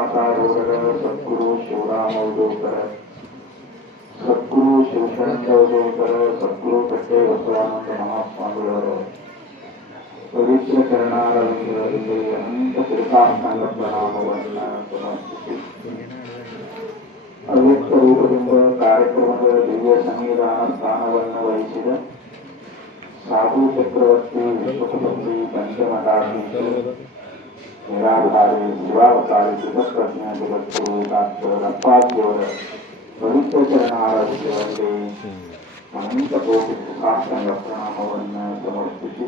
ಸದ್ಗುರು ಕಾಕಾರವರ ಸದ್ಗುರು ಶಿವರಾಮವಧೂಕರ ಸದ್ಗುರು ಶಿವಶರಣವಧೂಕರ ಸದ್ಗುರು ಕಟ್ಟೆ ಬಸವಾನಂದ ಮಹಾಸ್ವಾಮಿಗಳವರ ಪವಿತ್ರ ಚರಣಾರವಿಂದರಲ್ಲಿ ಅನಂತ ತ್ರಿಕಾಷ್ಟಾಂಗ ಪ್ರಣಾಮವನ್ನು ಸಮರ್ಪಿಸಿ ಅವ್ಯಕ್ತ ರೂಪದಿಂದ ಕಾರ್ಯಕ್ರಮದ ದಿವ್ಯ ಸಂವಿಧಾನ ಸ್ಥಾನವನ್ನು ವಹಿಸಿದ ಸಾಧು ಚಕ್ರವರ್ತಿ ವಿಶ್ವಪತಿ ಪಂಚಮಠಾಧೀಶ ನಿರಾಧಾರಿ ಶಿವಾವತಾರಿ ಜಗತ್ಪ್ರಜ್ಞ ಜಗದ್ಗುರು ಡಾಕ್ಟರ್ ಅಪ್ಪಾಜಿಯವರ ಪವಿತ್ರ ಚರಣಾರವಿಂದರಲ್ಲಿ ಅನಂತ ಕೋಟಿ ಸುಖಾಷ್ಟಾಂಗ ಪ್ರಣಾಮವನ್ನು ಸಮರ್ಪಿಸಿ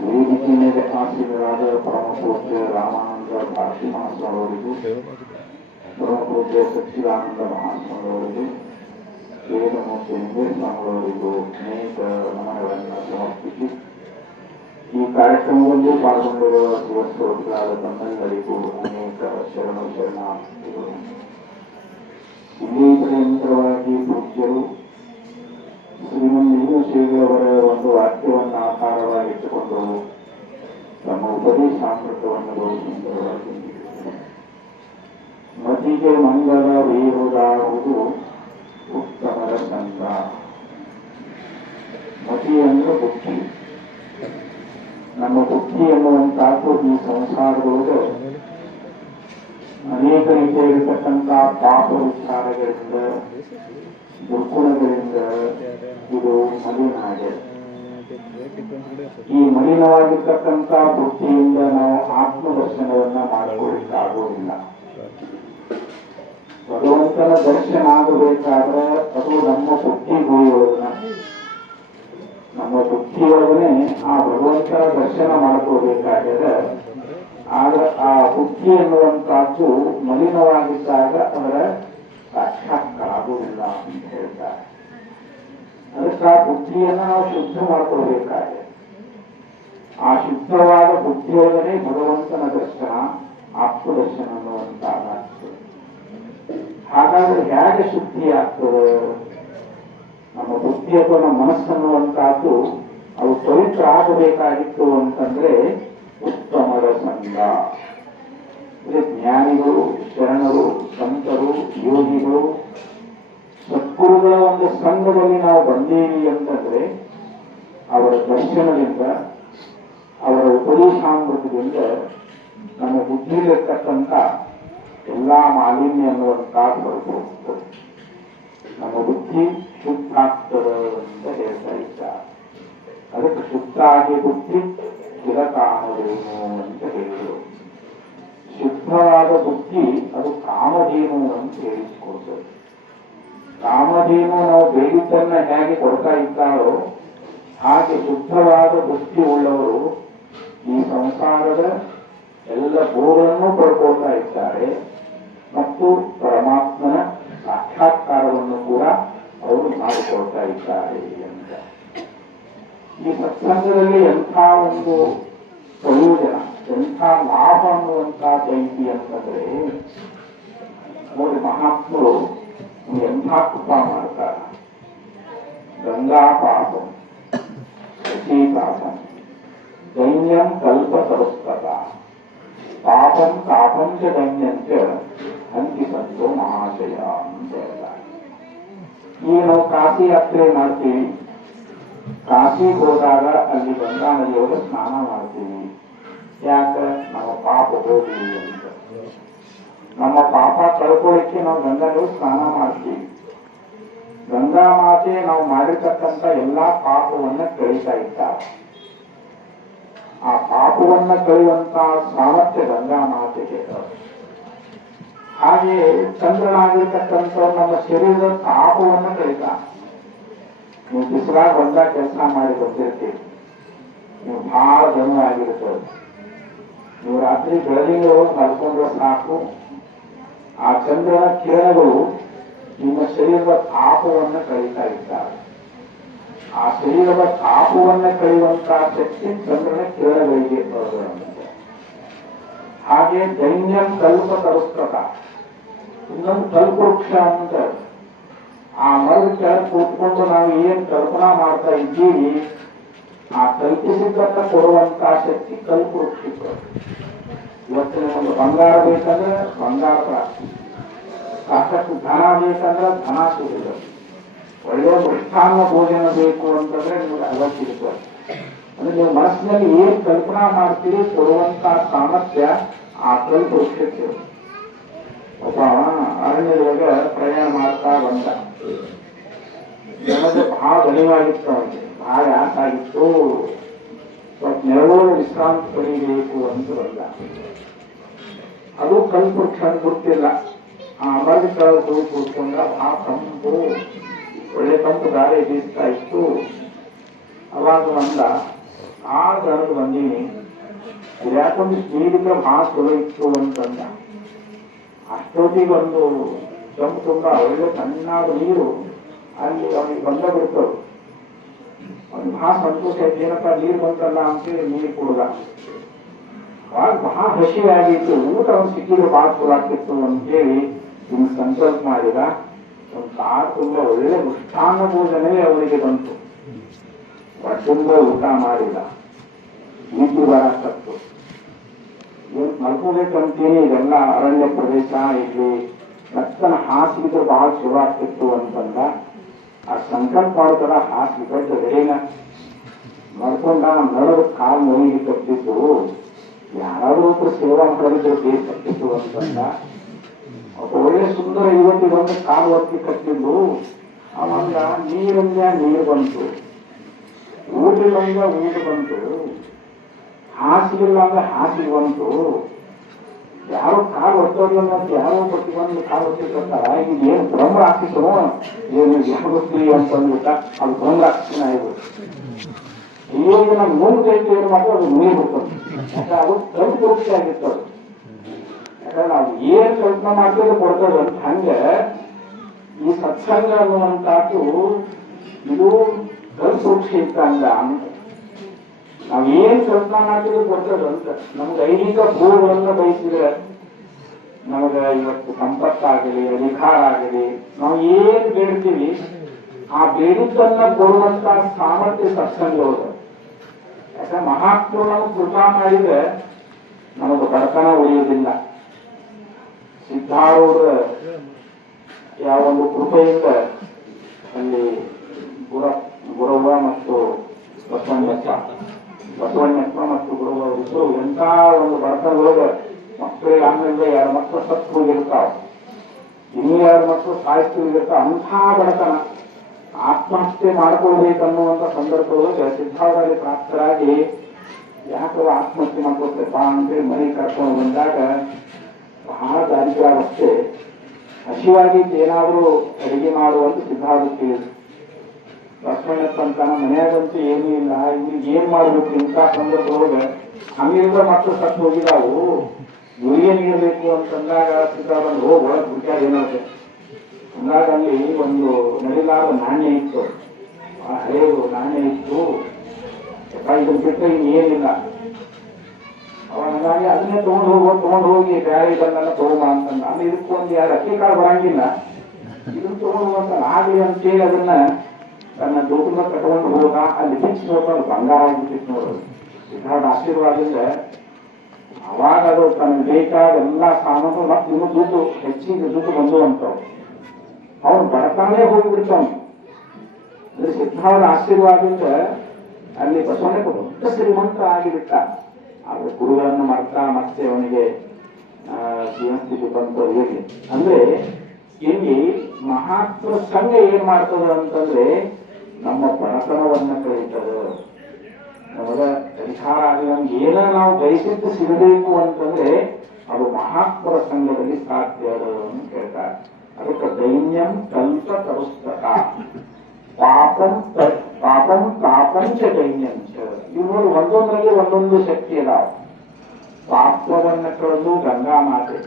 ವೇದಿಕೆ ಮೇಲೆ ಆಸೀನರಾದ ಪರಮಪೂಜ್ಯ ರಾಮಾನಂದ ಭಾರತಿ ಮಹಾಸ್ವಾಮಿಯವರಿಗೂ ಪರಮಪೂಜ್ಯ ಸಚ್ಚಿದಾನಂದ ಮಹಾಸ್ವಾಮಿಯವರಿಗೂ ವೇದಮೂರ್ತಿ ಲಿಂಗೇಶ ಸ್ವಾಮಿಯವರಿಗೂ ಅನೇಕ ನಮನಗಳನ್ನು ಸಮರ್ಪಿಸಿ ಈ ಕಾರ್ಯಕ್ರಮದಲ್ಲಿ ಪಾಲ್ಗೊಂಡಿರುವ ಶಿವಸ್ವರೂಪಗಳಾದ ತಮ್ಮೆಲ್ಲರಿಗೂ ಅನೇಕ ಶರಣ ಶರಣಾರ್ಥಿಗಳು ಇಲ್ಲಿ ಪರ್ಯಂತರವಾಗಿ ಪೂಜ್ಯರು ಶ್ರೀಮಂತ ಶ್ರೀಗಳವರ ಒಂದು ವಾಕ್ಯವನ್ನು ಆಧಾರವಾಗಿಟ್ಟುಕೊಂಡು ತಮ್ಮ ಉಪದೇಶಾಮೃತವನ್ನು ಬಹು ಸುಂದರವಾಗಿ ನೀಡಿದ್ದಾರೆ. ಮತಿಗೆ ಮಂಗಲವೇರುವುದಾವುದು ಉತ್ತಮರ ಸಂಘ ಮತಿ ಅಂದ್ರೆ ಬುದ್ಧಿ ನಮ್ಮ ಬುದ್ಧಿ ಎನ್ನುವಂತಹದ್ದು ಈ ಸಂಸಾರದೊಳಗೆ ಅನೇಕ ರೀತಿಯಾಗಿರ್ತಕ್ಕಂಥ ಪಾಪ ವಿಚಾರಗಳಿಂದ ದುರ್ಗುಣಗಳಿಂದ ಇದು ಮಲಿನಾಗಿದೆ ಈ ಮಲಿನವಾಗಿರ್ತಕ್ಕಂಥ ಬುದ್ಧಿಯಿಂದ ನಾವು ಆತ್ಮದರ್ಶನವನ್ನ ಮಾಡಿಕೊಳ್ಳಿಕ್ಕಾಗೋದಿಲ್ಲ ಭಗವಂತನ ದರ್ಶನ ಆಗಬೇಕಾದ್ರೆ ಅದು ನಮ್ಮ ಬುದ್ಧಿ ಗುರಿಯೊಳಗನ ನಮ್ಮ ಬುದ್ಧಿಯೊಳಗನೆ ಆ ಭಗವಂತನ ದರ್ಶನ ಮಾಡ್ಕೋಬೇಕಾಗಿದೆ ಆಗ ಆ ಬುದ್ಧಿ ಎನ್ನುವಂತಹದ್ದು ಮಲಿನವಾಗಿದ್ದಾಗ ಅದರ ಸಾಕ್ಷಾತ್ಕಾರ ಆಗುವುದಿಲ್ಲ ಅಂತ ಹೇಳ್ತಾರೆ. ಅದಕ್ಕೆ ಆ ಬುದ್ಧಿಯನ್ನ ನಾವು ಶುದ್ಧ ಮಾಡ್ಕೊಳ್ಬೇಕಾಗಿದೆ ಆ ಶುದ್ಧವಾದ ಬುದ್ಧಿಯೊಳಗನೆ ಭಗವಂತನ ದರ್ಶನ ಆತ್ಮದರ್ಶನ ಅನ್ನುವಂತಾಗ್ತದೆ ಹಾಗಾದ್ರೆ ಹೇಗೆ ಶುದ್ಧಿ ಆಗ್ತದೆ? ನಮ್ಮ ಬುದ್ಧಿ ಅಥವಾ ನಮ್ಮ ಮನಸ್ಸನ್ನುವಂತಹದ್ದು ಅವು ಪವಿತ್ರ ಆಗಬೇಕಾಗಿತ್ತು ಅಂತಂದ್ರೆ ಉತ್ತಮರ ಸಂಘ. ಅಂದ್ರೆ ಜ್ಞಾನಿಗಳು, ಶರಣರು, ಸಂತರು, ಯೋಗಿಗಳು, ಸದ್ಗುರುಗಳ ಒಂದು ಸಂಘದಲ್ಲಿ ನಾವು ಬಂದೇವಿ ಅಂತಂದ್ರೆ ಅವರ ದರ್ಶನದಿಂದ, ಅವರ ಉಪದೇಶಾಮೃತದಿಂದ ನಮ್ಮ ಬುದ್ಧಿಯಲ್ಲಿರ್ತಕ್ಕಂಥ ಎಲ್ಲಾ ಮಾಲಿನ್ಯ ಅನ್ನುವಂತಹ ಹೊರಟು ನಮ್ಮ ಬುದ್ಧಿ ಶುದ್ಧ ಆಗ್ತದೆ ಅಂತ ಹೇಳ್ತಾ ಇದ್ದಾರೆ ಅದಕ್ಕೆ ಶುದ್ಧ ಆಗಿ ಬುದ್ಧಿ ಚಿರಕಾಮಧೇನು ಅಂತ ಹೇಳಿದರು ಶುದ್ಧವಾದ ಬುದ್ಧಿ ಅದು ಕಾಮಧೇನು ಅಂತ ಹೇಳಿಸಿಕೊಡ್ತದೆ. ಕಾಮಧೇನು ನಾವು ಬೇಡಿದ್ದನ್ನ ಹೇಗೆ ಕೊಡ್ತಾ ಇದ್ದಾರೋ ಹಾಗೆ ಶುದ್ಧವಾದ ಬುದ್ಧಿ ಉಳ್ಳವರು ಈ ಸಂಸಾರದ ಎಲ್ಲ ಬೋರನ್ನು ಪಡ್ಕೊಳ್ತಾ ಇದ್ದಾರೆ ಮತ್ತು ಪರಮಾತ್ಮನ ಸಾಕ್ಷಾತ್ಕಾರವನ್ನು ಕೂಡ ಅವರು ಮಾಡಿಕೊಳ್ತಾ ಇದ್ದಾರೆ ಅಂತ ಈ ಸತ್ಸಂಗದಲ್ಲಿ ಎಂಥ ಒಂದು ಪ್ರಯೋಜನ ಎಂಥ ಲಾಭ ಅನ್ನುವಂತ ಐತಿ ಅಂತಂದ್ರೆ ನೋಡಿ ಮಹಾತ್ಮರು ಎಂಥ ಕೃಪ ಮಾಡ್ತಾರೆ ಗಂಗಾ ಪಾಪಂ ಶಶಿ ಪಾಪಂ ದೈನ್ಯಂ ಕಲ್ಪ ಸರಸ್ವತ ಪಾಪಂ ತಾಪಂ ಚ ದೈನ್ಯಂಚ ಹಂತಿ ಸಂತೋ ಮಹಾಶಯ ಅಂತ ಹೇಳ್ತಾರೆ ಈಗ ನಾವು ಕಾಶಿ ಯಾತ್ರೆ ಮಾಡ್ತೀವಿ ಕಾಶಿಗೆ ಹೋದಾಗ ಅಲ್ಲಿ ಗಂಗಾ ನದಿಯೊಳಗೆ ಸ್ನಾನ ಮಾಡ್ತೀವಿ ಯಾಕೆ? ನಮ್ಮ ಪಾಪ ಹೋಗಿ ಅಂತ. ನಮ್ಮ ಪಾಪ ಕಳ್ಕೊಳ್ಳಿಕ್ಕೆ ನಾವು ಗಂಗಾ ಸ್ನಾನ ಮಾಡ್ತೀವಿ. ಗಂಗಾ ಮಾತೆ ನಾವು ಮಾಡಿರ್ತಕ್ಕಂಥ ಎಲ್ಲಾ ಪಾಪವನ್ನ ಕಳೀತಾ ಇದ್ದಾರೆ. ಆ ಪಾಪವನ್ನ ಕಳೆಯುವಂತ ಸಾಮರ್ಥ್ಯ ಗಂಗಾ ಮಾತೆಗೆ. ಹಾಗೆ ಚಂದ್ರನಾಗಿರ್ತಕ್ಕಂಥ ನಮ್ಮ ಶರೀರದ ತಾಪವನ್ನು ಕಳೀತಾ ನೀವು ಬಿಸಿಲಾಗ ಬಂದಾಗ ಕೆಲಸ ಮಾಡಿ ಬರ್ತಿರ್ತೀವಿ ನೀವು ಬಹಳ ಧನ ಆಗಿರ್ತದೆ ನೀವು ರಾತ್ರಿ ಬೆಳಗಿನ ಮಲ್ಕೊಂಡ್ರೆ ಸಾಕು. ಆ ಚಂದ್ರನ ಕಿರಣಗಳು ನಿಮ್ಮ ಶರೀರದ ತಾಪವನ್ನು ಕಳೀತಾ ಇದ್ದಾರೆ. ಆ ಶರೀರದ ತಾಪವನ್ನು ಕಳೆಯುವಂತಹ ಶಕ್ತಿ ಚಂದ್ರನ ಕಿರಣಗಳಿಗೆ ಬರುತ್ತದೆ ಹಾಗೆ ದೈನ್ಯಂ ಕಲ್ಪ ತರುಸ್ತಕ ಇನ್ನೊಂದು ಕಲ್ಪವೃಕ್ಷ ಅಂತ. ಆ ಮರದ ಕೆಳಗೆ ಕೂತ್ಕೊಂಡು ನಾವು ಏನ್ ಕಲ್ಪನಾ ಮಾಡ್ತಾ ಇದ್ದೀವಿ, ಆ ಕಲ್ಪಿಸಿದ್ದಕ್ಕ ಕೊಡುವಂತಹ ಶಕ್ತಿ ಕಲ್ಪವೃಕ್ಷಕ್ಕೆ ಇವತ್ತು ಒಂದು ಬಂಗಾರ ಬೇಕಂದ್ರೆ ಬಂಗಾರ ಪ್ರಾಪ್ತಿ. ಸಾಕಷ್ಟು ಧನ ಬೇಕಂದ್ರೆ ಧನ ಸಿಗುತ್ತೆ. ಒಳ್ಳೆಯ ಮೃಷ್ಟಾನ್ನ ಭೋಜನ ಬೇಕು ಅಂತಂದ್ರೆ ನಿಮಗೆ ಅಗತ್ಯ ಅಂದ್ರೆ ನೀವು ಮನಸ್ಸಿನಲ್ಲಿ ಏನ್ ಕಲ್ಪನಾ ಮಾಡ್ತೀರಿ, ಕೊಡುವಂತ ಸಾಮರ್ಥ್ಯ ಆ ಕಲ್ಪ ವೃಕ್ಷಕ್ಕೆ. ಒಬ್ಬ ಅರಣ್ಯದೊಳಗ ಪ್ರಯಾಣ ಮಾಡ್ತಾ ಬಂದ. ನನಗೆ ಬಹಳ ಧನಿವಾಗಿತ್ತು ಅವನಿಗೆ ಬಹಳ ಯಾಕಾಗಿತ್ತು ಸ್ವಲ್ಪ ನೆರಳು ವಿಶ್ರಾಂತಿ ಪಡಿಬೇಕು ಅಂತ ಬಂದ. ಅದು ಅಂತ ಗೊತ್ತಿಲ್ಲ ಆ ಮರದ ಕೆಳಗೆ ಕೂತ್ಕೊಂಡ, ಬಹಳ ತಂಪು. ಒಳ್ಳೆ ತಂಪು ಗಾಳಿ ಬೀಸ್ತಾ ಇತ್ತು. ಅವಾಗ ಬಂದ ಆ ಬಂದೀನಿ. ಯಾಕೊಂದು ನೀರಿದ್ರೆ ಭಾಳ ಚಲೋ ಇತ್ತು ಅಂತಂದ. ಅಷ್ಟೊತ್ತಿಗೆ ಒಂದು ಕೆಂಪು ತುಂಬ ಒಳ್ಳೆ ಸಣ್ಣಾದ ನೀರು ಅಲ್ಲಿ ಅವನಿಗೆ ಬಂದ ಬಿಡ್ತವೆ ಒಂದು ಬಹಳ ಸಂತೋಷ ಆಯ್ತು, ಏನಪ್ಪ ನೀರು ಬಂತಲ್ಲ ಅಂತೇಳಿ ನೀರು ಕೊಡುದ. ಅವಾಗ ಬಹಳ ಹಸಿವೆ ಆಗಿತ್ತು. ಊಟ ಅವ್ನು ಸಿಕ್ಕಿದ್ರೆ ಬಹಳ ಚಲೋ ಆಗ್ತಿತ್ತು ಅಂತೇಳಿ ನಿಮ್ಗೆ ಸಂಕಲ್ಪ ಮಾಡಿದ. ಒಂದು ಕಾರ್ ತುಂಬ ಒಳ್ಳೆ ಮೃಷ್ಟಾನ್ನ ಭೋಜನವೇ ಅವರಿಗೆ ಬಂತು. ತುಂಬ ಊಟ ಮಾಡಿಲ್ಲ. ನಿದ್ದೆ ಬರಕತ್ತು ಏನ್ ಮಲ್ಕೋಬೇಕಂತೀನಿ ಇದೆಲ್ಲ ಅರಣ್ಯ ಪ್ರದೇಶ ಇಲ್ಲಿ ರಕ್ತನ ಹಾಸಿಗೆ ಬಹಳ ಶುರು ಆಗ್ತಿತ್ತು ಅಂತಂದ. ಆ ಸಂಕಲ್ಪ ಮಾಡೋದರ ಹಾಸಿಗೆ ಬೆಳೆನ ಮಲ್ಕೊಂಡ ನಡು ಕಾಲು ನೋವಿಗೆ ತಪ್ಪಿದ್ದು ಯಾರಾದ್ರೂ ಒಬ್ಬರು ಸೇವಾ ಮಾಡಿದ್ರೆ ತಪ್ಪಿತ್ತು ಅಂತಂದ. ಒಳ್ಳೆ ಸುಂದರ ಯುವತಿ ಬಂದು ಕಾಲು ಒತ್ತಿ ಕಟ್ಟಿದ್ದು ಅವಾಗ ನೀರನ್ನ ನೀರು ಬಂತು. ಊಟಿಲ್ಲಂಗ ಊಟ ಬಂತು ಹಾಸಿಗಿಲ್ಲ ಅಂದ್ರೆ ಹಾಸಿಗೆ ಬಂತು. ಯಾರೋ ಕಾಲು ಹೊತ್ತೋದಿಲ್ಲ ಅಂತ ಯಾರೋ ಬಟ್ಟಿ ಬಂದು ಕಾಲು ಹೊತ್ತಿರ್ತಾರ ಈಗ ಏನು ಬ್ರಹ್ಮ ಹಾಕ್ತಿತ್ತು ಏನು ಏನು ಗೊತ್ತಿ ಅಂತ ಅಂದ್ಬಿಟ್ಟ ಅದು ಬ್ರಹ್ಮ ಹಾಕ್ತೀನಿ ಇದು ಇವಾಗ ನಾನು ಮೂರು ಕೈತೆ ಏನು ಮಾಡ್ತಾರೆ ಅದು ನೀರು ಬಿಡ್ತದೆ. ಯಾಕಂದ್ರೆ ಅದು ಕಲ್ಪು ವೃಕ್ಷ ಆಗಿತ್ತು ಅದು. ಯಾಕಂದ್ರೆ ನಾವು ಏನ್ ಕಲ್ಪನೆ ಮಾಡ್ತೀವಿ ಕೊಡ್ತದೆ ಅಂತ ಹಂಗೆ ಈ ಸತ್ಸಂಗ ಅನ್ನುವಂಥದ್ದು ಇದು ಇದ್ದಂಗ ಅಂತ ನಾವ್ ಏನ್ ಕಲ್ಪನಾ ಮಾಡ್ತೀವಿ ಕೊಡ್ತದೆ ಅಂತ. ನಮ್ಗೆ ಐಹಿಕ ಭೂಗಳನ್ನ ಬಯಸಿದ್ರೆ ನಮಗ ಇವತ್ತು ಸಂಪತ್ತಾಗಲಿ, ಅಧಿಕಾರ ಆಗಲಿ, ನಾವು ಏನ್ ಬೇಡ್ತೀವಿ, ಆ ಬೇಡಿದ್ದನ್ನ ಕೊಡುವಂತ ಸಾಮರ್ಥ್ಯ ಸತ್ಸಂಗ ಹೋದ ಯಾಕಂದ್ರೆ ಮಹಾತ್ಮರು ನಾವು ಕೃಪಾ ಮಾಡಿದ್ರೆ ನಮಗ ಬಡತನ ಉಳಿಯುವುದಿಲ್ಲ. ಸಿದ್ಧಾರೂಢ ಯಾವ ಒಂದು ಕೃಪೆಯಿಂದ ಅಲ್ಲಿ ಗುರ ಗುರವ ಮತ್ತು ಬಸವಣ್ಣಪ್ಪ ಬಸವಣ್ಣಪ್ಪ ಮತ್ತು ಗುರುವ ಇಬ್ಬರು ಎಂತ ಒಂದು ಬಡತನದೊಳಗೆ ಮಕ್ಕಳಿಗೆ ಆಮೇಲೆ ಎರಡು ಮಕ್ಕಳು ಸತ್ತು ಹೋಗಿರ್ತಾವ. ಇನ್ನೂ ಎರಡು ಮಕ್ಕಳು ಸಾಯಿಸ್ತು ಇರ್ತಾವ ಅಂಥ ಬಡತನ. ಆತ್ಮಹತ್ಯೆ ಮಾಡ್ಕೊಳ್ಬೇಕನ್ನುವಂತ ಸಂದರ್ಭದೊಳಗೆ ಸಿದ್ಧಾವರಲ್ಲಿ ಪ್ರಾಪ್ತರಾಗಿ ಯಾಕೋ ಆತ್ಮಹತ್ಯೆ ಮಾಡ್ಕೊಳ್ತೇಪ ಅಂತೇಳಿ ಮನೆ ಕರ್ಕೊಂಡು ಬಂದಾಗ ಬಹಳ ದಾರಿದ್ರ್ಯಾವಸ್ಥೆ ಹಸಿವಾಗಿ ಏನಾದರೂ ಅಡುಗೆ ಮಾಡುವಂತ ಕೇಳಿದ್ರು ಲಕ್ಷ್ಮಣಪ್ಪ ಅಂತಾನ ಮನೆಯಾಗಂತೂ ಏನೂ ಇಲ್ಲ. ಈಗ ಏನ್ ಮಾಡ್ಬೇಕು ಇಂಥ ಸಂದರ್ಭದೊಳಗೆ ಅಮೀರ್ದ ಮಕ್ಕಳು ಸತ್ತು ಹೋಗಿದಾವು. ಇವ್ರಿಗೆ ನೀಡಬೇಕು ಅಂತಂದಾಗ ಸಿದ್ಧಾರ್ಥ ಹೋಗಿ ಒಳಗೆ ಹುಡುಕ್ಯಾರ ಏನಾಗುತ್ತೆ ಅಂದಾಗ ಅಲ್ಲಿ ಒಂದು ನಡಿಲಾದ ನಾಣ್ಯ ಇತ್ತು. ಆ ಹಳೆಯದು ನಾಣ್ಯ ಇತ್ತು. ಇದನ್ನ ಬಿಟ್ಟರೆ ಇನ್ನೇನಿಲ್ಲ. ಅವ ಹಂಗಾಗಿ ಅದನ್ನೇ ತಗೊಂಡು ಹೋಗೋ, ತಗೊಂಡು ಹೋಗಿ ಬೇರೆ ಬಂದನ್ನ ತಗೋಮ ಅಂತಂದ. ಅಲ್ಲಿ ಇದಕ್ಕೊಂದು ಯಾರು ಅಕ್ಕಿ ಕಾಳು ಬರಂಗಿಲ್ಲ. ಇದನ್ನ ತಗೊಂಡು ಹೋಗಂತ ಆಗಲಿ ಅಂತೇಳಿ ಅದನ್ನ ತನ್ನ ದೋಟದ ಕಟ್ಕೊಂಡು ಹೋಗ ಅಲ್ಲಿ ಬಿಚ್ಚಿ ನೋಡ್ತಾರೆ ಬಂಗಾರ ಆಗಿಬಿಟ್ಟಿತ್ತು ನೋಡೋದು ಸಿದ್ಧಾರ್ಥ ಆಶೀರ್ವಾದದಿಂದ ಅವಾಗ ಅದು ತನ್ನ ಬೇಕಾದ ಎಲ್ಲ ಸಾಮಾನು ಮತ್ತೆ ಇನ್ನೂ ದುಡ್ಡು, ಹೆಚ್ಚಿನ ದುಡ್ಡು ಬಂದು ಅಂತವು ಅವನು ಬಡತಾನೇ ಹೋಗ್ಬಿಡ್ತಾವ ಅಂದ್ರೆ ಸಿದ್ಧಾವರ ಆಶೀರ್ವಾದದಿಂದ ಅಲ್ಲಿ ಬಸವಣ್ಣ ದೊಡ್ಡ ಶ್ರೀಮಂತ ಆಗಿಬಿಟ್ಟ. ಆದ್ರೆ ಗುರುಗಳನ್ನು ಮಾಡ್ತಾ ಮತ್ತೆ ಅವನಿಗೆ ಜೀವನಸ್ಥಿತಿ ಬಂತು ಹೇಳಿ. ಅಂದ್ರೆ ಇಲ್ಲಿ ಮಹಾತ್ಮ ಸಂಘ ಏನ್ ಮಾಡ್ತದ ಅಂತಂದ್ರೆ ನಮ್ಮ ಬಡತನವನ್ನು ಕಳೀತದ ನಮಗ ಪರಿಹಾರ ನಮ್ಗೆ ಏನ ನಾವು ಬಯಸಿದ್ದು ಸಿಗಬೇಕು ಅಂತಂದ್ರೆ ಅದು ಮಹಾತ್ಮರ ಸಂಘದಲ್ಲಿ ಸಾಧ್ಯ ಅಂತ ಹೇಳ್ತಾರೆ. ಅದಕ್ಕೆ ದೈನ್ಯಂ ಕಲ್ಪ ತರುಸ್ತಕ ಪಾಪಂ ಪಾಪಂ ಪಾಪಂಚ ಚ ದೈನ್ಯಂ ಚ. ಇವು ನೋಡಿ ಒಂದೊಂದರಲ್ಲಿ ಒಂದೊಂದು ಶಕ್ತಿ ಅದಾವ. ಪಾಪವನ್ನ ಕಳೆದು ಗಂಗಾ ಮಾತೆ.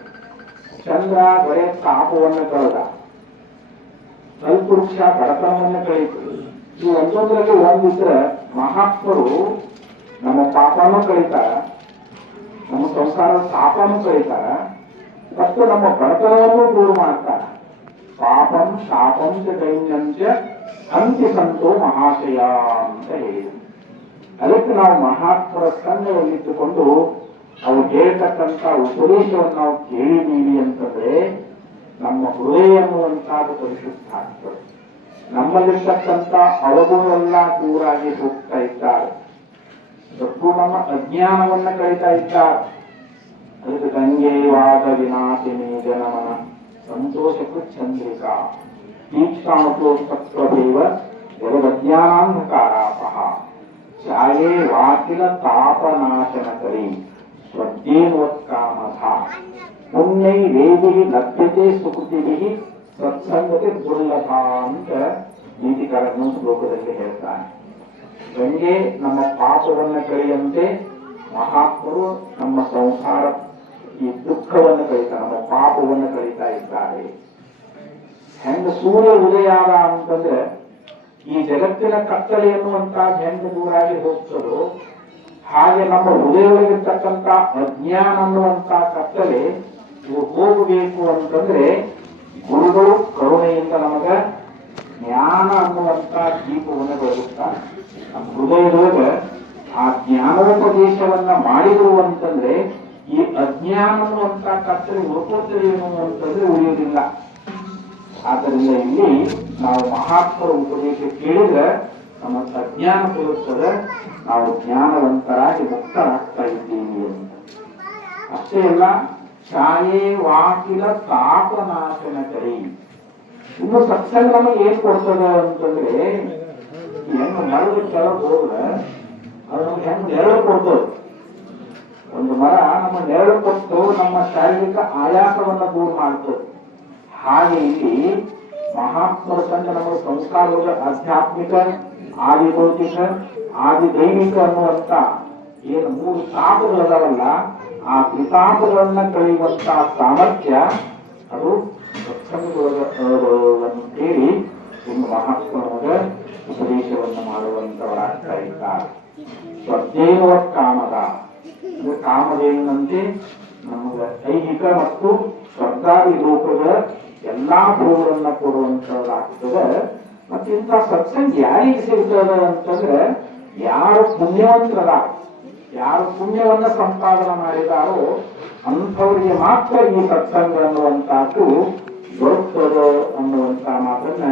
ಚಂದ್ರ ಬರೇ ಪಾಪವನ್ನು ಕಳೆದ. ಕಲ್ಪವೃಕ್ಷ ಬಡತನವನ್ನು ಕಳೀತು ಈ ಒಂದೊಂದರಲ್ಲಿ ಒಂದಿದ್ರೆ ಮಹಾತ್ಮರು ನಮ್ಮ ಪಾಪನೂ ಕಳೀತಾರ, ನಮ್ಮ ಸಂಸಾರದ ಶಾಪನೂ ಕಳೀತಾರ, ಮತ್ತು ನಮ್ಮ ಬಡತನವನ್ನು ದೂರ ಮಾಡ್ತಾರ. ಪಾಪಂ ಶಾಪಂ ಚ ಹಂತಿ ಸಂತೋ ಮಹಾಶಯ ಅಂತ ಹೇಳಿದ್ರು. ಅದಕ್ಕೆ ನಾವು ಮಹಾತ್ಮರ ಸಂಘದಲ್ಲಿಟ್ಟುಕೊಂಡು ಅವ್ರು ಹೇಳ್ತಕ್ಕಂಥ ಉಪದೇಶವನ್ನು ನಾವು ಕೇಳಿದೀವಿ ಅಂತಂದ್ರೆ ನಮ್ಮ ಹೃದಯ ಅನ್ನುವಂಥದ್ದು ಪರಿಶುದ್ಧ ಆಗ್ತದೆ ನಮ್ಮಲ್ಲಿರ್ತಕ್ಕಂಥ ಅವಗುಣವೆಲ್ಲ ದೂರಾಗಿ ಹೋಗ್ತಾ ಇದ್ದಾರೆ ಮತ್ತು ನಮ್ಮ ಅಜ್ಞಾನವನ್ನ ಕಳೀತಾ ಇದ್ದಾರೆ ಅದಕ್ಕೆ ಗಂಗೆವಾದ ವಿನಾಶಿನಿ ಜನಮನ ಸಂತೋಷಕ್ಕೂ ಚಂದ್ರಿಕಾ ತೀಕ್ಷ್ಣಾಮತೋತ್ಪತ್ವದೇವ ಜಗದಜ್ಞಾನಾಂಧಕಾರಾಪಹ ಛಾಯೇ ವಾಕಿಲ ತಾಪನಾಶನಕರಿ ಸ್ವಜ್ಞೇನೋತ್ಕಾಮಧ ಪುಣ್ಯೈ ವೇದಿ ಲಭ್ಯತೆ ಸುಕೃತಿಭಿ ಸತ್ಸಂಗತಿ ದುರ್ಲಭ ಅಂತ ನೀತಿಕಾರನು ಶ್ಲೋಕದಲ್ಲಿ ಹೇಳ್ತಾನೆ. ಗಂಗೆ ನಮ್ಮ ಪಾಪವನ್ನು ಕಳೆಯಂತೆ ಮಹಾತ್ಮರು ನಮ್ಮ ಸಂಸಾರ ಈ ದುಃಖವನ್ನು ಕಳೀತಾರೆ ನಮ್ಮ ಪಾಪವನ್ನು ಕಳೀತಾ ಇದ್ದಾರೆ. ಹೆಂಗ ಸೂರ್ಯ ಉದಯ ಆದ ಅಂತಂದ್ರೆ ಈ ಜಗತ್ತಿನ ಕತ್ತಲೆ ಎನ್ನುವಂತ ಹೆಂಗ ದೂರಾಗಿ ಹೋಗ್ತದೋ, ಹಾಗೆ ನಮ್ಮ ಹೃದಯದಲ್ಲಿರ್ತಕ್ಕಂಥ ಅಜ್ಞಾನ ಅನ್ನುವಂತ ಕತ್ತಲೆ ಇವು ಹೋಗಬೇಕು ಅಂತಂದ್ರೆ ಗುರುಗಳು ಕರುಣೆಯಿಂದ ನಮಗ ಜ್ಞಾನ ಅನ್ನುವಂತ ದೀಪವನ್ನು ಬೆಳಗುತ್ತಾರೆ ನಮ್ಮ ಹೃದಯದೊಳಗ ಆ ಜ್ಞಾನೋಪದೇಶವನ್ನ ಮಾಡಿದ್ರು ಅಂತಂದ್ರೆ ಈ ಅಜ್ಞಾನ ಅನ್ನುವಂತ ಉಳ್ಕೋತೇವೆ ಏನು ಅಂತಂದ್ರೆ ಉಳಿಯೋದಿಲ್ಲ ಆದ್ದರಿಂದ ಇಲ್ಲಿ ನಾವು ಮಹಾತ್ಮರ ಉಪದೇಶ ಕೇಳಿದ್ರೆ ನಮ್ಮ ಅಜ್ಞಾನ ಬರುತ್ತದೆ ನಾವು ಜ್ಞಾನವಂತರಾಗಿ ಮುಕ್ತರಾಗ್ತಾ ಇದ್ದೀವಿ ಅಂತ. ಅಷ್ಟೇ ಅಲ್ಲ ಛಾಯೆ ವಾಕಿಲ ತಾಪನಾಶನ ಕರಿ. ಇನ್ನು ಸತ್ಸಂಗ ನಮಗೆ ಏನ್ ಕೊಡ್ತದ ಅಂತಂದ್ರೆ ಹೆಂಗ್ ಮರದ ಕೆಳಗೆ ಹೋದ್ರೆ ಅದು ನಮ್ಗೆ ಹೆಂಗ್ ನೆರಳು ಕೊಡ್ತದೆ. ಒಂದು ಮರ ನಮ್ಮ ನೆರಳು ಕೊಟ್ಟು ನಮ್ಮ ಶಾರೀರಿಕ ಆಯಾಸವನ್ನ ದೂರ ಮಾಡ್ತದೆ. ಹಾಗೆ ಇಲ್ಲಿ ಮಹಾತ್ಮರ ನಮ್ಮ ಸಂಸ್ಕಾರದ ಆಧ್ಯಾತ್ಮಿಕ ಆದಿ ಭೌತಿಕ ಆದಿ ದೈವಿಕ ಅನ್ನುವಂತ ಏನು ಮೂರು ತಾಪಗಳದಾವಲ್ಲ ಆ ತ್ರಿತಾಪಗಳನ್ನ ಕಳೆಯುವಂತ ಸಾಮರ್ಥ್ಯ, ಅದು ಕೇಳಿ ಒಂದು ಮಹಾತ್ಮರೊಳಗ ಉಪದೇಶವನ್ನು ಮಾಡುವಂತವರಾಗ್ತಾ ಇದ್ದಾರೆ. ಸ್ವದೇವ ಕಾಮದ. ಇದು ಕಾಮದೇನಂತೆ ನಮಗೆ ದೈಹಿಕ ಮತ್ತು ಸ್ವರ್ಗಾದಿ ರೂಪದ ಎಲ್ಲಾ ಭೂಗಳನ್ನ ಕೊಡುವಂತದ್ದಾಗ್ತದೆ ಮತ್ತೆ ಇಂಥ ಸತ್ಸಂಗ ಯಾರಿಗೆ ಸಿಗ್ತದೆ ಅಂತಂದ್ರೆ ಯಾರು ಪುಣ್ಯವಂತರದ ಯಾರು ಪುಣ್ಯವನ್ನ ಸಂಪಾದನೆ ಮಾಡಿದಾರೋ ಅಂಥವರಿಗೆ ಮಾತ್ರ ಈ ಸತ್ಸಂಗ ಅನ್ನುವಂತಹದ್ದು ದೊರಕದ ಅನ್ನುವಂತ ಮಾತನ್ನ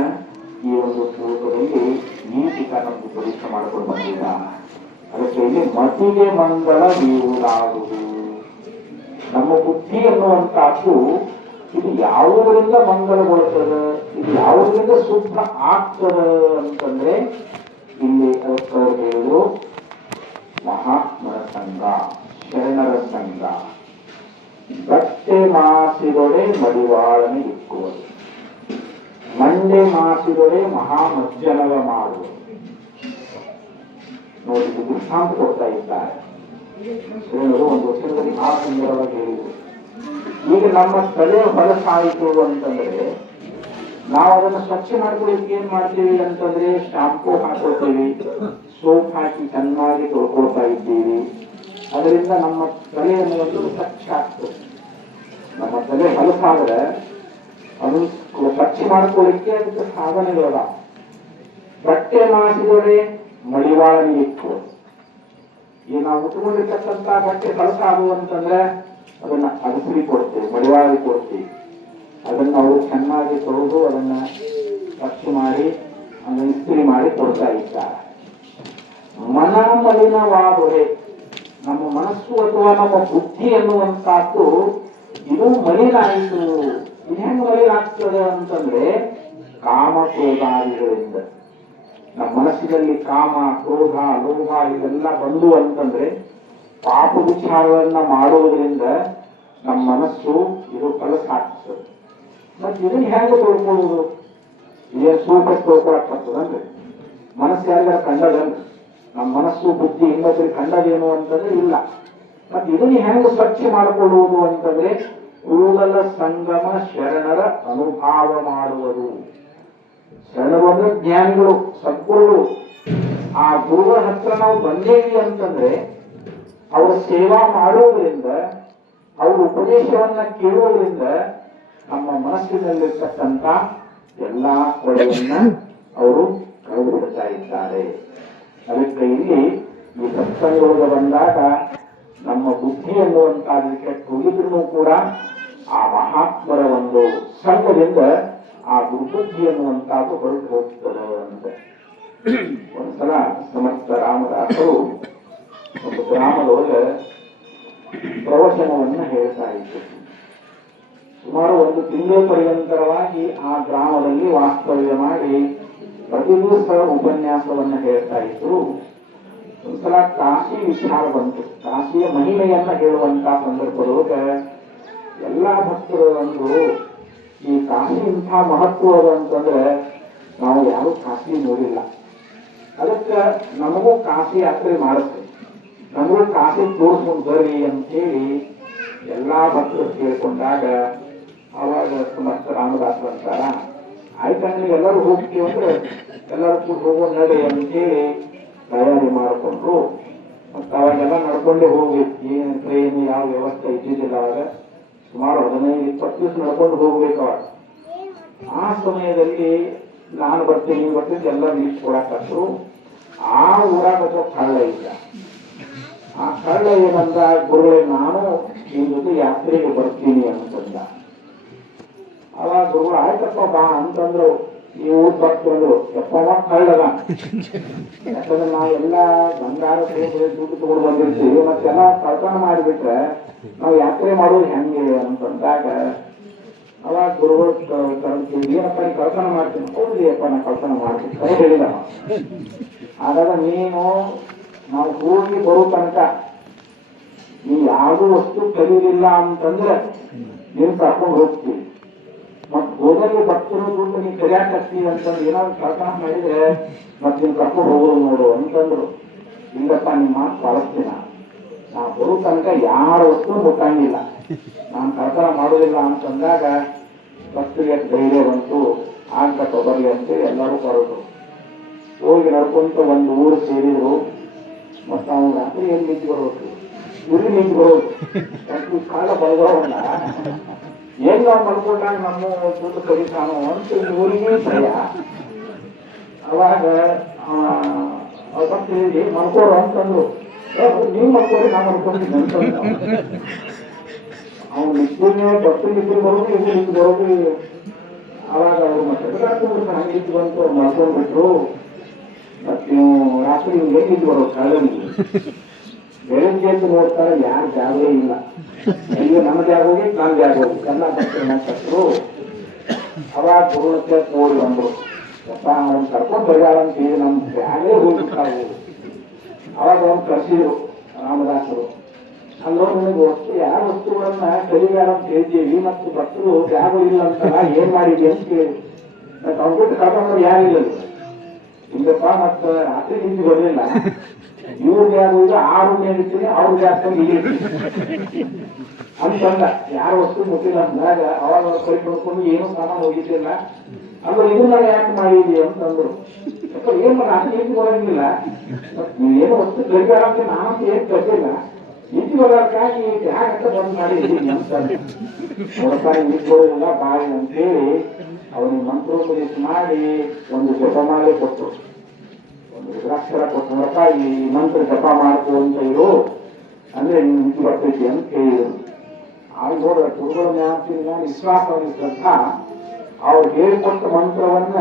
ಈ ಒಂದು ಶ್ಲೋಕದಲ್ಲಿ ನೀಟಿಕ ನಮ್ಗೆ ಪರೀಕ್ಷೆ ಮಾಡಿಕೊಂಡು ಬಂದಿಲ್ಲ ಅದಕ್ಕೆ ಇಲ್ಲಿ ಮತಿಗೆ ಮಂಗಲ ನೀವುದಾಗುವುದು ನಮ್ಮ ಬುದ್ಧಿ ಅನ್ನುವಂತಹದ್ದು ಇದು ಯಾವುದರಿಂದ ಮಂಗಲಗೊಳ್ತದೆ, ಇದು ಯಾವುದರಿಂದ ಶುದ್ಧ ಆಗ್ತದೆ ಅಂತಂದ್ರೆ ಇಲ್ಲಿ ಅದಕ್ಕೆ ಹೇಳಿದ್ರು ಮಹಾತ್ಮರ ಸಂಘ ಶರಣರ ಸಂಘ ಬಟ್ಟೆ ಮಾಸಿದೊಡೆ ಮಡಿವಾಳನೆ ಇಕ್ಕುವುದು ಮಂಡೆ ಮಾಸಿದೊಡೆ ಮಹಾಮಜ್ಜನವ ಮಾಡುವುದು ನೋಡಿ ದೃಷ್ಟಾಂತ ಕೊಡ್ತಾ ಇದ್ದಾರೆ. ಶರಣರು ಒಂದು ವರ್ಷದಲ್ಲಿ ಬಹಳ ಸುಂದರವಾಗಿ ಹೇಳಿದರು. ಈಗ ನಮ್ಮ ತಲೆ ಬಲಸಾಯಿತು ಅಂತಂದ್ರೆ, ನಾವು ಅದನ್ನು ಸ್ವಚ್ಛ ಮಾಡ್ಕೊಳ್ಳಿಕ್ಕೆ ಏನ್ ಮಾಡ್ತೀವಿ ಅಂತಂದ್ರೆ ಶಾಂಪೂ ಹಾಕೊಳ್ತೀವಿ. ಸೋಪ್ ಹಾಕಿ ಚೆನ್ನಾಗಿ ತೊಳ್ಕೊಳ್ತಾ ಇದ್ದೀವಿ ಅದರಿಂದ ನಮ್ಮ ತಲೆ ಅನ್ನೋದು ಸ್ವಚ್ಛ ಆಗ್ತದೆ. ನಮ್ಮ ತಲೆ ಹೊಲಸಾದ್ರೆ ಅದು ಸ್ವಚ್ಛ ಮಾಡ್ಕೊಳ್ಳಿಕ್ಕೆ ಅದಕ್ಕೆ ಸಾಧನೆಗಳ ಬಟ್ಟೆ ಮಾಸಿದೊಡೆ ಮಡಿವಾಳನಿ ಇತ್ತು. ಈ ನಾವು ಉಟ್ಕೊಂಡಿರ್ತಕ್ಕಂಥ ಬಟ್ಟೆ ಹೊಲಸಾಗು ಅಂತಂದ್ರೆ ಅದನ್ನ ಅಗಸರಿ ಕೊಡ್ತೀವಿ ಮಡಿವಾಳಿ ಕೊಡ್ತೀವಿ. ಅದನ್ನ ಅವರು ಚೆನ್ನಾಗಿ ತೊಳೆದು ಅದನ್ನ ಸ್ವಚ್ಛ ಮಾಡಿ, ಅದನ್ನ ಇಸ್ತ್ರಿ ಮಾಡಿ ಕೊಡ್ತಾ ಇದ್ದಾರೆ. ಮನ ಮಲಿನವಾದರೆ ನಮ್ಮ ಮನಸ್ಸು ಅಥವಾ ನಮ್ಮ ಬುದ್ಧಿ ಅನ್ನುವಂತಹದ್ದು ಇದು ಮಲಿನಾಯಿತು ಮಲಿನ ಆಗ್ತದೆ ಅಂತಂದ್ರೆ ಕಾಮ ಕ್ರೋಧಾದಿಗಳಿಂದ. ನಮ್ಮ ಮನಸ್ಸಿನಲ್ಲಿ ಕಾಮ, ಕ್ರೋಧ ಲೋಭ ಇದೆಲ್ಲ ಬಂದು ಅಂತಂದ್ರೆ ಪಾಪ ವಿಚಾರಗಳನ್ನ ಮಾಡುವುದರಿಂದ ನಮ್ಮ ಮನಸ್ಸು ಇದು ಕಲಸಾಗ್ತದೆ ಮತ್ತೆ ಇದನ್ನ ಹೇಗೆ ತೊಳ್ಕೊಳ್ಳೋದು ಇದೇ ಸೂಪರ್ ತೊಳ್ಕೊಳಕ್ ಅಂದ್ರೆ ಮನಸ್ಸು ಯಾರಿಗಾರ ನಮ್ಮ ಮನಸ್ಸು, ಬುದ್ಧಿ ಇನ್ನೊಬ್ಬರಿಗೆ ಕಂಡದೇನು ಅಂತಂದ್ರೆ ಇಲ್ಲ. ಮತ್ತೆ ಇದನ್ನ ಹೆಂಗೆ ಸ್ವಚ್ಛ ಮಾಡಿಕೊಳ್ಳುವುದು ಅಂತಂದ್ರೆ ಕೂದಲ ಸಂಗಮ ಶರಣರ ಅನುಭಾವ ಮಾಡುವರು. ಶರಣರು ಅಂದ್ರೆ ಜ್ಞಾನಿಗಳು ಸದ್ಗುರುಗಳು ಆ ಗುರುಗಳ ಹತ್ರ ನಾವು ಬಂದೇವಿ ಅಂತಂದ್ರೆ ಅವರ ಸೇವಾ ಮಾಡುವುದರಿಂದ, ಅವರ ಉಪದೇಶವನ್ನ ಕೇಳುವುದರಿಂದ ನಮ್ಮ ಮನಸ್ಸಿನಲ್ಲಿರ್ತಕ್ಕಂಥ ಎಲ್ಲಾ ಕೊಳೆಯನ್ನ ಅವರು ಕಳೆದು ಇದ್ದಾರೆ. ಅದಕ್ಕೆ ಇಲ್ಲಿ ಈ ಸತ್ಸಂಗಯೋಗ ಬಂದಾಗ ನಮ್ಮ ಬುದ್ಧಿ ಎನ್ನುವಂತಾದಕ್ಕೆ ಕುಳಿತರೂ ಕೂಡ ಆ ಮಹಾತ್ಮರ ಒಂದು ಸಂಘದಿಂದ ಆ ದುರ್ಬುದ್ಧಿ ಎನ್ನುವಂತಾದ್ದು ಹೊರಟು ಹೋಗ್ತದೆ ಅಂತ. ಒಂದ್ಸಲ ಸಮರ್ಥ ರಾಮದಾಸರು ಒಂದು ಗ್ರಾಮದೊಳಗೆ ಪ್ರವಚನವನ್ನು ಹೇಳ್ತಾ ಇದ್ದರು ಸುಮಾರು ಒಂದು ತಿಂಗಳು ಪರ್ಯಂತರವಾಗಿ ಆ ಗ್ರಾಮದಲ್ಲಿ ವಾಸ್ತವ್ಯ ಮಾಡಿ ಪ್ರತಿ ಸ್ಥಳ ಉಪನ್ಯಾಸವನ್ನ ಹೇಳ್ತಾ ಇದ್ರು. ಒಂದ್ಸಲ ಕಾಶಿ ವಿಚಾರ ಬಂತು. ಕಾಶಿಯ ಮಹಿಮೆಯನ್ನ ಹೇಳುವಂತ ಸಂದರ್ಭದೊಳಗೆ ಎಲ್ಲಾ ಭಕ್ತರು ಒಂದು ಈ ಕಾಶಿ ಇಂಥ ಮಹತ್ವ ಅಂತಂದ್ರೆ ನಾವು ಯಾರು ಕಾಶಿ ನೋಡಿಲ್ಲ. ಅದಕ್ಕೆ ನಮಗೂ ಕಾಶಿ ಯಾತ್ರೆ ಮಾಡುತ್ತೆ. ನಮಗೂ ಕಾಶಿ ತೋರಿಸ್ಕೊಂಡು ಬರ್ರಿ ಅಂತೇಳಿ ಎಲ್ಲಾ ಭಕ್ತರು ಕೇಳ್ಕೊಂಡಾಗ ಅವಾಗ ಸಮರ್ಥ ರಾಮದಾಸರು ಅಂತಾರ ಆಯ್ತಂದ್ರೆ ಎಲ್ಲರೂ ಹೋಗ್ತೀವಿ ಅಂದ್ರೆ ಎಲ್ಲರೂ ಕೂಡ ಹೋಗೋಣ ನಡೆ ಅಂತೇಳಿ ತಯಾರಿ ಮಾಡಿಕೊಂಡ್ರು ಮತ್ತೆ ಅವಾಗೆಲ್ಲ ನಡ್ಕೊಂಡೇ ಹೋಗ್ಬೇಕು ಏನು ಟ್ರೈನ್ ಯಾವ ವ್ಯವಸ್ಥೆ ಇದ್ದಿದ್ದಿಲ್ಲ ಅವಾಗ ಸುಮಾರು ಹದಿನೈದು, ಇಪ್ಪತ್ತು ದಿವಸ ನಡ್ಕೊಂಡು ಹೋಗ್ಬೇಕು ಆ ಸಮಯದಲ್ಲಿ ನಾನು ಬರ್ತೀನಿ ಬರ್ತೀನಿ, ಎಲ್ಲ ಲೀಸ್ಟ್ ಕೊಡಕತ್ರು ಆ ಊರಾಗ ಕಳ್ಳ ಇದ್ದ ಆ ಕಳ್ಳ ಏನಂದ, ಗುರುಗಳೇ, ನಾನು ನಿಮ್ಮ ಜೊತೆ ಯಾತ್ರೆಗೆ ಬರ್ತೀನಿ ಅಂತಂದ. ಅವಾಗ ಗುರುಗಳು ಆಯ್ತಪ್ಪ ಬಾ ಅಂತಂದ್ರು. ಈ ಊರ್ ಬರ್ತಿದ್ರು ಯಪ್ಪವ ಕಳ್ಳದ ಯಾಕಂದ್ರೆ ನಾವೆಲ್ಲ ಬಂಗಾರ ದುಡ್ಡು ತಗೊಂಡು ಬಂದಿರ್ತೀವಿ. ಮತ್ತೆಲ್ಲ ಕಳ್ತನ ಮಾಡಿಬಿಟ್ರೆ ನಾವು ಯಾತ್ರೆ ಮಾಡೋದು ಹೆಂಗೆ ಅಂತಂದಾಗ ಅವಾಗ ಗುರುಗಳು ಏನಪ್ಪ ನೀ ಕಳ್ತನ ಮಾಡ್ತೀನಿ ಹೌದು ಅಪ್ಪ, ನಾ ಕಳ್ತನ ಮಾಡ್ತೀನಿ. ಕೈ ಹೇಳಿದ ಆದಾಗ ನೀನು, ನಾವು ಹೋಗಿ ಬರೋ ತನಕ ನೀ ಯಾವ್ದು ವಸ್ತು ಕಲಿಯಲಿಲ್ಲ ಅಂತಂದ್ರೆ ನೀನು ಕರ್ಕೊಂಡು ಹೋಗ್ತೀವಿ. ಮತ್ ಹೋದಲ್ಲಿ ಭಕ್ತರು ದುಡ್ಡು ನೀ ಕಲಿಯಾಕತ್ತಿ ಅಂತಂದ್ರೆ ಏನಾದ್ರು ಕಳ್ತನ ಮಾಡಿದ್ರೆ ಮತ್ತೆ ನೀವು ಕರ್ಕೊಂಡು ಹೋಗೋದು ನೋಡು ಅಂತಂದ್ರು. ಇಲ್ಲಪ್ಪ ನಿಮ್ಮ ಮಾತು ಪಾಲಿಸ್ತೀನ? ನಾ ಬರೋ ತನಕ ಯಾರ ವಸ್ತು ಮುಟ್ಟಂಗಿಲ್ಲ. ನಾನು ಕಳ್ತನ ಮಾಡೋದಿಲ್ಲ ಅಂತಂದಾಗ ಭಕ್ತರಿಗೆ ಧೈರ್ಯ ಬಂತು. ಆಗ್ಬೇಕ ಬರಲಿ ಅಂತ ಎಲ್ಲರೂ ಬರೋದು ಹೋಗಿ ನಡ್ಕೊಂತ ಒಂದು ಊರು ಸೇರಿದ್ರು. ಮತ್ತ ಅವ್ನು ರಾತ್ರಿ ಎಲ್ಲಿ ನಿಂತು ಬರೋದು ಗುರಿ ನಿಂತು ಬರೋದು ಕಾಲ ಬದಲಾವಣ ಏನ್ ನಾವು ಮಲ್ಕೊಂಡಾಗ ನಮ್ಮ ದುಡ್ಡು ಕಲಿತಾನೋ ಅಂತ ಊರಿಗೆ ಭಯ. ಅವಾಗ ಅವ ಭಕ್ತರಿಗೆ ಮಲ್ಕೋರು ಅಂತಂದ್ರು. ನೀವ್ ಮಲ್ಕೋರಿ ನಾ ಮಲ್ಕೊಂಡಿದ್ದೆ ಅಂತ ಅವ್ನು ನಿತ್ಯನೇ ಭಕ್ತಿ ಇಬ್ಬರು ಬರೋದು ಇಬ್ಬರು ನಿಂತು ಬರೋದು. ಅವಾಗ ಅವ್ರು ಮತ್ತೆ ಹಂಗೆ ನಿಂತು ಬಂತು ಅವ್ರು ಮಲ್ಕೊಂಡ್ಬಿಟ್ರು. ಮತ್ತೆ ನೀವು ರಾತ್ರಿ ಹಿಂಗೆ ಬರೋದು ಕಳ್ಳನಿಗೆ ಬೆಳಗ್ಗೆ ಎದ್ದು ನೋಡ್ತಾರೆ, ಯಾರು ಜಾಗ ಇಲ್ಲ. ಈಗ ನಮ್ಮ ಆಗೋಗಿ ಹೋಗಿ ಆಗೋಗಿ ಎಲ್ಲ ಭಕ್ತರು ಮಾತಾಡ್ರು ಅವಾಗ ಗುರುಹತ್ಯೆ ನೋಡಿ ಬಂದರು. ಯಪ್ಪ ಅವ್ನು ಕರ್ಕೊಂಡು ಅಂತ ಹೇಳಿ ನಮ್ಮ ಬ್ಯಾಗೇ ಹೋಗ್ಬಿಟ್ಟಾವು ಅವಾಗ ಅವ್ನು ಕರ್ಸಿದ್ರು ರಾಮದಾಸರು. ಅಲ್ಲೋ ನಿನಗೆ ವಸ್ತು ಯಾವ ವಸ್ತುಗಳನ್ನ ಕಲಿಬೇಡ ಅಂತ ಹೇಳ್ತೀವಿ ಮತ್ತು ಭಕ್ತರು ಬ್ಯಾಗು ಇಲ್ಲ ಅಂತಲ್ಲ, ಏನ್ ಮಾಡಿದ್ವಿ ಅಂತ ಕೇಳಿ. ಕಂಪ್ಯೂಟರ್ ಕರ್ಕೊಂಡು ಯಾರಿಲ್ಲ. ಇಲ್ಲಪ್ಪ, ಮತ್ತ ರಾತ್ರಿ ನಿಂತು ಬರಲಿಲ್ಲ. ಇವ್ರಿಗೆ ಯಾರು ಆರು ಇರ್ತೀನಿ ಅವ್ರಿಗೆ ಜಾಸ್ತಿ ಅಂತಂದ ಯಾರ ವಸ್ತು ಮುಟ್ಟಿಲ್ಲ ಅಂದಾಗ ಅವಾಗ ಅವ್ರು ಕೈ ಕೊಡ್ಕೊಂಡು ಏನು ಸ್ನಾನ ಹೋಗಿದ್ದಿಲ್ಲ ಅಂದ್ರೆ ಇದನ್ನ ಯಾಕೆ ಮಾಡಿದಿ ಅಂತಂದ್ರು ಏನ್ ಮಾಡಿ ಏನು ಬರಂಗಿಲ್ಲ. ನೀವೇನು ವಸ್ತು ಕರಿಬೇಡ ಅಂತ ನಾನು ಏನ್ ಕಟ್ಟಿಲ್ಲ ಇದು ಬರೋಕ್ಕಾಗಿ ಯಾಕಂತ ಬಂದ್ ಮಾಡಿದ್ದೀನಿ ಅಂತ. ನೋಡಪ್ಪ ನಿಂತು ಬರೋದಿಲ್ಲ ಬಾಯಿ ಅಂತೇಳಿ ಅವನಿಗೆ ಮಂತ್ರೋಪದೇಶ ಮಾಡಿ ಒಂದು ಜಪಮಾಲೆ ಕೊಟ್ಟರು. ರುದ್ರಾಕ್ಷರ ಕೊಟ್ಟು ಮೂಲಕ ಈ ಮಂತ್ರ ಜಪ ಮಾಡ್ಕೊಂತ ಇರು ಅಂದ್ರೆ ನಿಮ್ಗೆ ಬರ್ತೈತಿ ಅಂತ ಹೇಳಿದ್ರು. ಆಗ ನೋಡ್ರ ಗುರುಗಳ ಮ್ಯಾಪಿನ ವಿಶ್ವಾಸ ಅವನಿಗೆ ಶ್ರದ್ಧಾ. ಅವ್ರು ಹೇಳಿಕೊಟ್ಟ ಮಂತ್ರವನ್ನ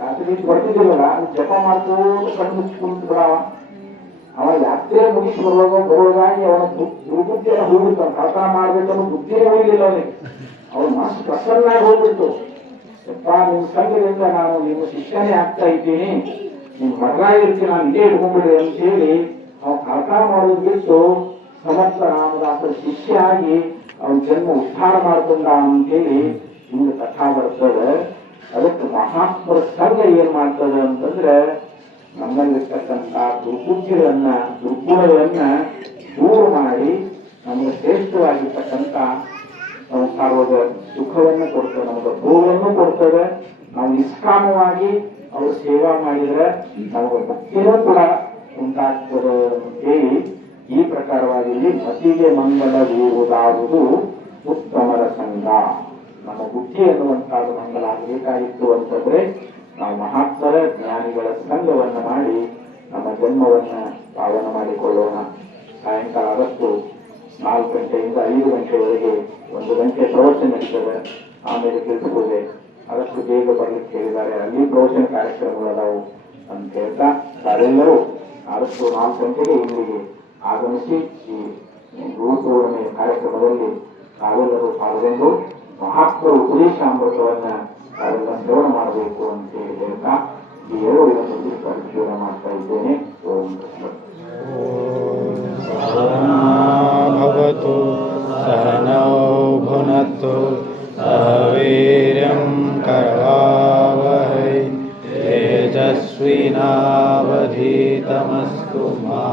ರಾತ್ರಿ ಅದು ಜಪ ಮಾಡ್ಕೊಂಡು ಕಣ್ಣು ಮುಚ್ಕೊಂಡು ಬಿಡ ಅವ ಯಾತ್ರೆ ಮುಗಿಸಿ ಬರುವಾಗ ಬರುವುದಾಗಿ ಅವನ ದುರ್ಬುದ್ಧಿಯನ್ನು ಹೋಗಿರ್ತಾನೆ ಅವ್ನು ಕಳ್ತನ ಮಾಡ್ಬೇಕನ್ನೋ ಬುದ್ಧಿನೇ ಹೋಗಿಲ್ಲ ಅವನಿಗೆ ಅವ್ರ ಮನಸ್ಸು ಪ್ರಸನ್ನಾಗಿ ಹೋಗ್ಬಿಡ್ತು. ಯಪ್ಪ ನಿಮ್ಮ ಸಂಘದಿಂದ ನಾನು ನಿಮ್ಮ ಶಿಷ್ಯನೇ ಆಗ್ತಾ ಇದ್ದೀನಿ. ನಿಮ್ ಮಗ ಇರ್ತೀನಿ ನಾನು ಇದೇ ಇಟ್ಕೊಂಡ್ಬಿಡ್ರಿ ಅಂತ ಹೇಳಿ ಅವ್ನು ಕಳ್ತನ ಮಾಡೋದು ಬಿಟ್ಟು ಸಮರ್ಥ ರಾಮದಾಸ ಶಿಷ್ಯ ಆಗಿ ಅವನ ಜನ್ಮ ಉದ್ಧಾರ ಮಾಡ್ಕೊಂಡ ಅಂತೇಳಿ ಹಿಂಗೆ ಕಥಾ ಬರ್ತದೆ. ಅದಕ್ಕೆ ಮಹಾತ್ಮರ ಸಂಘ ಏನ್ ಮಾಡ್ತದೆ ಅಂತಂದ್ರೆ ನಮ್ಮಲ್ಲಿರ್ತಕ್ಕಂಥ ದುರ್ಬುದ್ಧಿಗಳನ್ನ, ದುರ್ಗುಣಗಳನ್ನ ದೂರ ಮಾಡಿ ನಮಗೆ ಶ್ರೇಷ್ಠವಾಗಿರ್ತಕ್ಕಂಥ ಸಂಸಾರದ ಸುಖವನ್ನು ಕೊಡ್ತದೆ, ನಮಗೆ ಭೋಗವನ್ನು ಕೊಡ್ತದೆ. ನಾವು ನಿಷ್ಕಾಮವಾಗಿ ಅವರು ಸೇವಾ ಮಾಡಿದ್ರೆ ನಮಗೆ ಭಕ್ತಿನೂ ಕೂಡ ಉಂಟಾಗ್ತದೆ ಅಂತೇಳಿ ಈ ಪ್ರಕಾರವಾಗಿ ಮತಿಗೆ ಮಂಗಲವೀರುವುದಾವುದು ಉತ್ತಮರ ಸಂಘ. ನಮ್ಮ ಬುದ್ಧಿ ಅನ್ನುವಂಥದ್ದು ಮಂಗಲ ಆಗಬೇಕಾಗಿತ್ತು ಅಂತಂದ್ರೆ ನಾವು ಮಹಾತ್ಮರ ಜ್ಞಾನಿಗಳ ಸಂಘವನ್ನು ಮಾಡಿ ನಮ್ಮ ಜನ್ಮವನ್ನ ಪಾವನ ಮಾಡಿಕೊಳ್ಳೋಣ. ಸಾಯಂಕಾಲ ಆದಷ್ಟು ನಾಲ್ಕು ಗಂಟೆಯಿಂದ ಐದು ಗಂಟೆವರೆಗೆ ಒಂದು ಗಂಟೆ ಪ್ರವಚನ ಇರ್ತದೆ. ಆಮೇಲೆ ತಿಳಿಸ್ಬೋದೆ ಆದಷ್ಟು ಬೇಗ ಬರಲಿಕ್ಕೆ ಹೇಳಿದ್ದಾರೆ ಅಲ್ಲಿ ಪ್ರವಚನ ಕಾರ್ಯಕ್ರಮಗಳದಾವು ಅಂತ ಹೇಳ್ತಾ ತಾವೆಲ್ಲರೂ ಆದಷ್ಟು ನಾಲ್ಕು ಗಂಟೆಗೆ ಇಲ್ಲಿಗೆ ಆಗಮಿಸಿ ಈ ಗುರುಪೂರ್ಣಿ ಕಾರ್ಯಕ್ರಮದಲ್ಲಿ ತಾವೆಲ್ಲರೂ ಪಾಲ್ಗೊಂಡು ಮಹಾತ್ಮ ಉಪದೇಶ ಅಮೃತವನ್ನ ತಾವೆಲ್ಲ ಶ್ರವಣ ಮಾಡಬೇಕು ಅಂತ ಹೇಳಿ ಹೇಳ್ತಾ ಈ ಎರಡು ದಿನದಲ್ಲಿ ಪರಿಶೀಲನೆ ಮಾಡ್ತಾ ಇದ್ದೇನೆ. ಓಂ ಭವತು, ಸಹನೋ ಭುನತ್ತು ಸವೇರಂ करवावहै तेजस्विनावधीतमस्तु मा